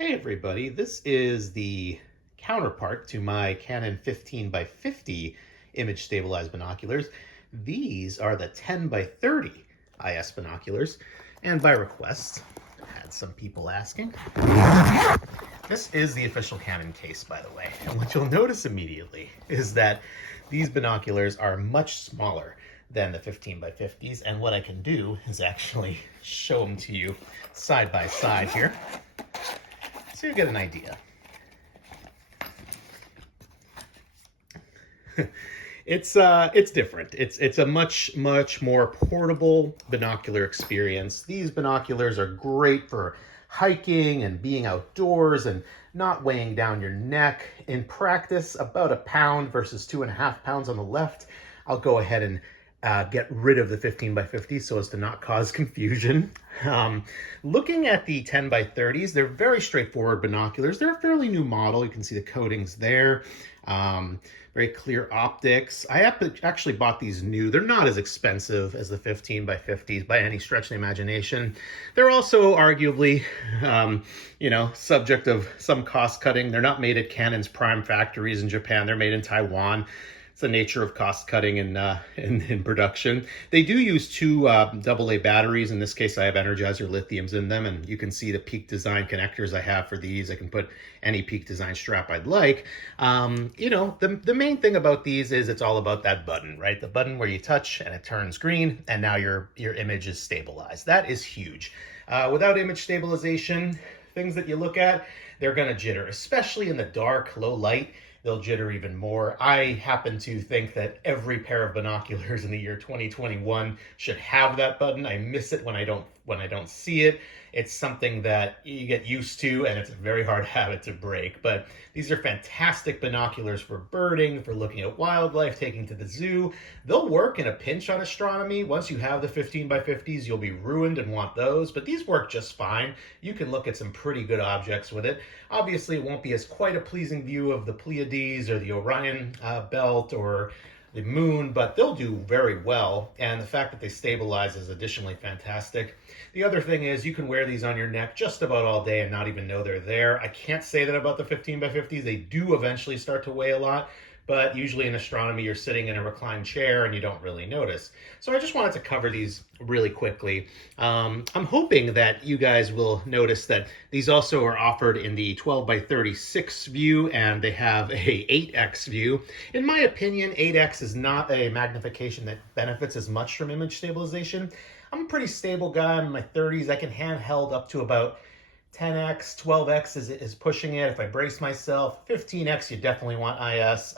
Hey everybody, this is the counterpart to my Canon 15 by 50 image stabilized binoculars. These are the 10 by 30 IS binoculars, and by request, I had some people asking. This is the official Canon case, by the way, and what you'll notice immediately is that these binoculars are much smaller than the 15 by 50s, and what I can do is actually show them to you side by side here, so you get an idea. It's different. It's a much more portable binocular experience. These binoculars are great for hiking and being outdoors and not weighing down your neck. In practice, about a pound versus 2.5 pounds on the left. I'll go ahead and get rid of the 15 by 50 so as to not cause confusion. Looking at the 10 by 30s, they're very straightforward binoculars. They're a fairly new model. You can see the coatings there. Very clear optics. I actually bought these new. They're not as expensive as the 15 by 50s by any stretch of the imagination. They're also arguably, subject of some cost cutting. They're not made at Canon's prime factories in Japan. They're made in Taiwan. The nature of cost cutting in production. They do use two AA batteries. In this case, I have Energizer lithiums in them, and you can see the Peak Design connectors I have for these. I can put any Peak Design strap I'd like. The main thing about these is it's all about that button, right? The button where you touch and it turns green, and now your image is stabilized. That is huge. Without image stabilization, things that you look at, they're gonna jitter, especially in the dark, low light. They'll jitter even more. I happen to think that every pair of binoculars in the year 2021 should have that button. I miss it when I don't see it. It's something that you get used to, and it's a very hard habit to break. But these are fantastic binoculars for birding, for looking at wildlife, taking to the zoo. They'll work in a pinch on astronomy. Once you have the 15 by 50s, you'll be ruined and want those, but these work just fine. You can look at some pretty good objects with it. Obviously, it won't be as quite a pleasing view of the Pleiades or the Orion belt or the moon, but they'll do very well, and the fact that they stabilize is additionally fantastic. The other thing is you can wear these on your neck just about all day and not even know they're there. I can't say that about the 15 by 50s. They do eventually start to weigh a lot, but usually in astronomy you're sitting in a reclined chair and you don't really notice. So I just wanted to cover these really quickly. I'm hoping that you guys will notice that these also are offered in the 12 by 36 view, and they have a 8x view. In my opinion, 8x is not a magnification that benefits as much from image stabilization. I'm a pretty stable guy. I'm in my 30s. I can handheld up to about 10x, 12x is pushing it if I brace myself. 15x, you definitely want IS,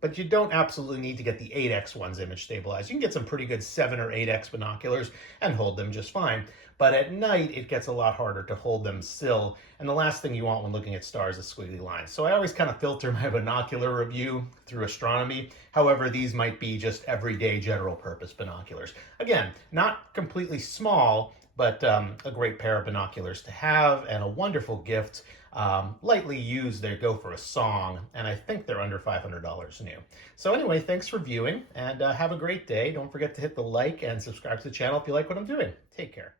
but you don't absolutely need to get the 8x ones image stabilized. You can get some pretty good 7 or 8x binoculars and hold them just fine. But at night, it gets a lot harder to hold them still. And the last thing you want when looking at stars is squiggly lines. So I always kind of filter my binocular review through astronomy. However, these might be just everyday general purpose binoculars. Again, not completely small, but a great pair of binoculars to have and a wonderful gift. Lightly used, they go for a song, and I think they're under $500 new. So anyway, thanks for viewing, and have a great day. Don't forget to hit the like and subscribe to the channel if you like what I'm doing. Take care.